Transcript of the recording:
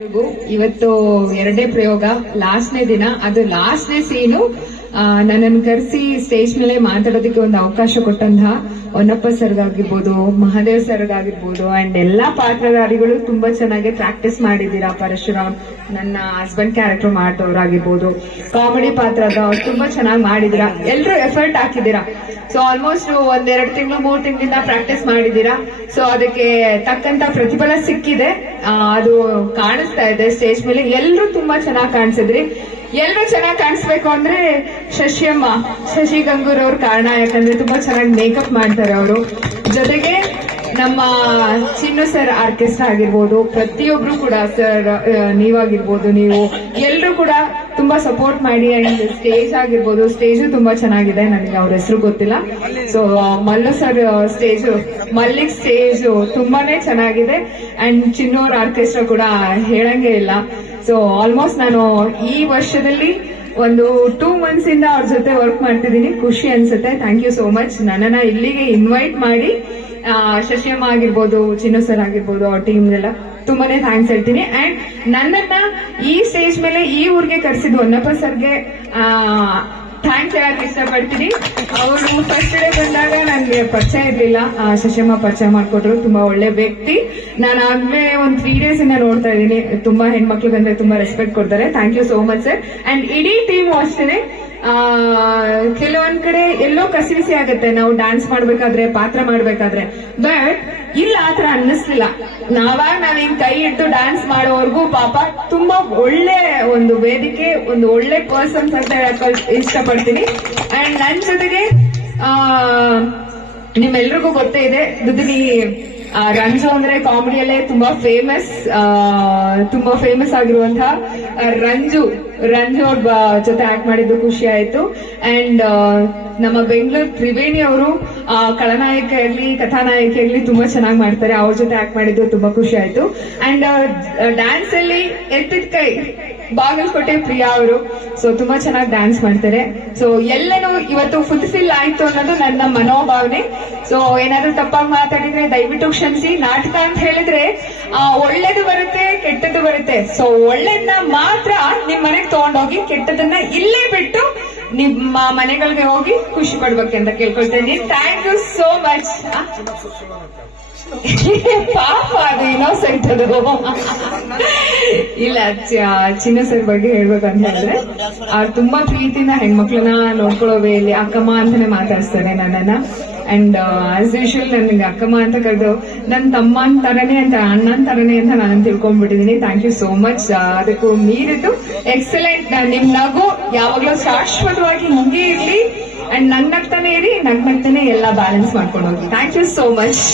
ಇವತ್ತು ಎರಡನೇ ಪ್ರಯೋಗ, ಲಾಸ್ಟ್ನೇ ದಿನ. ಅದು ಲಾಸ್ಟ್ನೇ ಸೀನು ನನ್ನನ್ನು ಕರೆಸಿ ಸ್ಟೇಜ್ ಮೇಲೆ ಮಾತಾಡೋದಕ್ಕೆ ಒಂದು ಅವಕಾಶ ಕೊಟ್ಟಂತಹ ಹೊನ್ನಪ್ಪ ಸರ್ಗಾಗಿರ್ಬೋದು, ಮಹಾದೇವ್ ಸರ್ಗಾಗಿರ್ಬೋದು ಅಂಡ್ ಎಲ್ಲಾ ಪಾತ್ರಧಾರಿಗಳು ತುಂಬಾ ಚೆನ್ನಾಗಿ ಪ್ರಾಕ್ಟೀಸ್ ಮಾಡಿದ್ದೀರಾ. ಪರಶುರಾಮ್, ನನ್ನ ಹಸ್ಬೆಂಡ್ ಕ್ಯಾರೆಕ್ಟರ್ ಮಾಡೋರಾಗಿರ್ಬೋದು, ಕಾಮಿಡಿ ಪಾತ್ರದ ತುಂಬಾ ಚೆನ್ನಾಗಿ ಮಾಡಿದೀರಾ. ಎಲ್ರು ಎಫರ್ಟ್ ಹಾಕಿದೀರಾ. ಸೊ ಆಲ್ಮೋಸ್ಟ್ 1-2 ತಿಂಗಳು 3 ತಿಂಗಳಿಂದ ಪ್ರಾಕ್ಟೀಸ್ ಮಾಡಿದೀರಾ. ಸೊ ಅದಕ್ಕೆ ತಕ್ಕಂತ ಪ್ರತಿಫಲ ಸಿಕ್ಕಿದೆ. ಅದು ಕಾಣಿಸ್ತಾ ಇದೆ ಸ್ಟೇಜ್ ಮೇಲೆ. ಎಲ್ರು ತುಂಬಾ ಚೆನ್ನಾಗಿ ಕಾಣಿಸಿದ್ರಿ. ಎಲ್ರು ಚೆನ್ನಾಗಿ ಕಾಣಿಸ್ಬೇಕು ಅಂದ್ರೆ ಶಶಿ ಗಂಗೂರ್ ಅವ್ರ ಕಾರಣ. ಯಾಕಂದ್ರೆ ತುಂಬಾ ಚೆನ್ನಾಗಿ ಮೇಕಪ್ ಮಾಡ್ತಾರೆ ಅವರು. ಜೊತೆಗೆ ನಮ್ಮ ಚಿನ್ನು ಸರ್ ಆರ್ಕೆಸ್ಟ್ರಾ ಆಗಿರ್ಬೋದು, ಪ್ರತಿಯೊಬ್ರು ಕೂಡ ಸರ್ ನೀವಾಗಿರ್ಬೋದು, ನೀವು ಎಲ್ರು ಕೂಡ ತುಂಬಾ ಸಪೋರ್ಟ್ ಮಾಡಿ. ಅಂಡ್ ಸ್ಟೇಜ್ ಆಗಿರ್ಬೋದು, ಸ್ಟೇಜು ತುಂಬಾ ಚೆನ್ನಾಗಿದೆ. ನನಗೆ ಅವ್ರ ಹೆಸರು ಗೊತ್ತಿಲ್ಲ. So Mallu sir stage, Mallik stage ತುಂಬಾನೇ ಚೆನ್ನಾಗಿದೆ. ಅಂಡ್ ಚಿನ್ನು ಅವ್ರ ಆರ್ಕೆಸ್ಟ್ರಾ ಕೂಡ ಹೇಳಂಗೆ ಇಲ್ಲ. ಸೊ ಆಲ್ಮೋಸ್ಟ್ ನಾನು ಈ ವರ್ಷದಲ್ಲಿ ಒಂದು 2 months ಇಂದ ಅವ್ರ ಜೊತೆ ವರ್ಕ್ ಮಾಡ್ತಿದ್ದೀನಿ. ಖುಷಿ ಅನ್ಸುತ್ತೆ. Thank you so much. ನನ್ನನ್ನ ಇಲ್ಲಿಗೆ ಇನ್ವೈಟ್ ಮಾಡಿ ಶಶಿಯಮ್ಮ ಆಗಿರ್ಬೋದು, ಚಿನ್ನು ಸರ್ ಆಗಿರ್ಬೋದು, ಅವ್ರ ಟೀಮ್ಗೆಲ್ಲ ತುಂಬಾನೇ ಥ್ಯಾಂಕ್ಸ್ ಹೇಳ್ತೀನಿ. ಅಂಡ್ ನನ್ನನ್ನ ಈ ಸ್ಟೇಜ್ ಮೇಲೆ ಈ ಊರಿಗೆ ಕರೆಸಿದ್ದು ಹೊನ್ನಪ್ಪ ಸರ್ಗೆ ಥ್ಯಾಂಕ್ಸ್ ಹೇಳಕ್ ಇಷ್ಟಪಡ್ತೀನಿ. ಅವರು ಫಸ್ಟ್ ಡೇ ಬಂದಾಗ ನನ್ಗೆ ಪರಿಚಯ ಇರ್ಲಿಲ್ಲ. ಶಶಿಯಮ್ಮ ಪರಿಚಯ ಮಾಡ್ಕೊಟ್ರು. ತುಂಬಾ ಒಳ್ಳೆ ವ್ಯಕ್ತಿ. ನಾನು ಆಗ್ಲೇ ಒಂದು 3 days ಇಂದ ನೋಡ್ತಾ ಇದ್ದೀನಿ. ತುಂಬಾ ಹೆಣ್ಮಕ್ಳಿಗಂದ್ರೆ ತುಂಬಾ ರೆಸ್ಪೆಕ್ಟ್ ಕೊಡ್ತಾರೆ. Thank you so much sir. And ಇಡೀ ಟೀಮ್ ಅಷ್ಟೇನೆ. ಕೆಲವೊಂದ್ ಕಡೆ ಎಲ್ಲೋ ಕಸಿವಿಸಿ ಆಗುತ್ತೆ ನಾವು ಡ್ಯಾನ್ಸ್ ಮಾಡ್ಬೇಕಾದ್ರೆ, ಪಾತ್ರ ಮಾಡ್ಬೇಕಾದ್ರೆ. ಬಟ್ ಇಲ್ಲ ಆತರ ಅನ್ನಿಸ್ಲಿಲ್ಲ. ನಾವ್ ಹಿಂಗ್ ಕೈ ಇಟ್ಟು ಡ್ಯಾನ್ಸ್ ಮಾಡೋವರೆಗೂ ಪಾಪ ತುಂಬಾ ಒಳ್ಳೆ ಒಂದು ವೇದಿಕೆ, ಒಂದು ಒಳ್ಳೆ ಪರ್ಸನ್ಸ್ ಅಂತ ಹೇಳಕ್ ಇಷ್ಟಪಡ್ತೀನಿ. ಅಂಡ್ ನನ್ ಜೊತೆಗೆ ನಿಮ್ಮೆಲ್ರಿಗೂ ಗೊತ್ತೇ ಇದೆ, ದುದಿನಿ ರಂಜು ಅಂದ್ರೆ ಕಾಮಿಡಿಯಲ್ಲೇ ತುಂಬಾ ಫೇಮಸ್ ಆಗಿರುವಂತಹ ರಂಜು ಅವ್ರ ಜೊತೆ ಆಕ್ಟ್ ಮಾಡಿದ್ದು ಖುಷಿ ಆಯ್ತು. ಅಂಡ್ ನಮ್ಮ ಬೆಂಗಳೂರು ತ್ರಿವೇಣಿ ಅವರು ಖಳನಾಯಕ ಆಗ್ಲಿ ಕಥಾನಾಯಕಿ ಆಗ್ಲಿ ತುಂಬಾ ಚೆನ್ನಾಗಿ ಮಾಡ್ತಾರೆ. ಅವ್ರ ಜೊತೆ ಆಕ್ಟ್ ಮಾಡಿದ್ದು ತುಂಬಾ ಖುಷಿ ಆಯ್ತು. ಅಂಡ್ ಡ್ಯಾನ್ಸ್ ಅಲ್ಲಿ ಎತ್ತಿದ ಕೈ ಬಾಗಲಕೋಟೆ ಪ್ರಿಯಾ ಅವರು. ಸೊ ತುಂಬಾ ಚೆನ್ನಾಗಿ ಡ್ಯಾನ್ಸ್ ಮಾಡ್ತಾರೆ. ಸೊ ಎಲ್ಲನೂ ಇವತ್ತು ಫುಲ್ಫಿಲ್ ಆಯ್ತು ಅನ್ನೋದು ನನ್ನ ಮನೋಭಾವನೆ. ಸೊ ಏನಾದ್ರೂ ತಪ್ಪಾಗಿ ಮಾತಾಡಿದ್ರೆ ದಯವಿಟ್ಟು ಕ್ಷಮಿಸಿ. ನಾಟಕ ಅಂತ ಹೇಳಿದ್ರೆ ಒಳ್ಳೇದು ಬರುತ್ತೆ, ಕೆಟ್ಟದ್ದು ಬರುತ್ತೆ. ಸೊ ಒಳ್ಳೇದನ್ನ ಮಾತ್ರ ನಿಮ್ ಮನೆಗೆ ತಗೊಂಡೋಗಿ, ಕೆಟ್ಟದನ್ನ ಇಲ್ಲೇ ಬಿಟ್ಟು ನಿಮ್ಮ ಮನೆಗಳಿಗೆ ಹೋಗಿ ಖುಷಿ ಪಡ್ಬೇಕಂತ ಕೇಳ್ಕೊಳ್ತೇನೆ. Thank you so much. ಪಾಪ ಅದು ಇನ್ನೋಸೆಂಟ್ ಅದು. ಇಲ್ಲ, ಚಿನ್ನ ಸರ್ ಬಗ್ಗೆ ಹೇಳ್ಬೇಕಂತ ಹೇಳಿದ್ರೆ ಅವ್ರು ತುಂಬಾ ಪ್ರೀತಿಯಿಂದ ಹೆಣ್ಮಕ್ಳನ್ನ ನೋಡ್ಕೊಳ್ಳೋವೆ. ಇಲ್ಲಿ ಅಕ್ಕಮ್ಮ ಅಂತಾನೆ ಮಾತಾಡ್ತಾರೆ ನನ್ನನ್ನ. ಅಂಡ್ ಆಸ್ ಯೂಶುವಲ್ ನನ್ಗೆ ಅಕ್ಕಮ್ಮ ಅಂತ ಕರೆದು ನನ್ ತಮ್ಮನ್ ತರನೇ ಅಂತ, ಅಣ್ಣನ್ ತರನೇ ಅಂತ ನಾನು ತಿಳ್ಕೊಂಡ್ಬಿಟ್ಟಿದೀನಿ. Thank you so much. ಅದಕ್ಕೂ ಮೀರಿದ್ದು ಎಕ್ಸಲೆಂಟ್. ನಿಮ್ ನಗು ಯಾವಾಗ್ಲೂ ಶಾಶ್ವತವಾಗಿ ಹಿಂಗೆ ಇರ್ಲಿ. ಅಂಡ್ ನಗ್ನಗ್ತಾನೆ ಇರಿ, ನಗ್ನಗ್ತಾನೆ ಎಲ್ಲ ಬ್ಯಾಲೆನ್ಸ್ ಮಾಡ್ಕೊಂಡು ಹೋಗಿ. Thank you so much.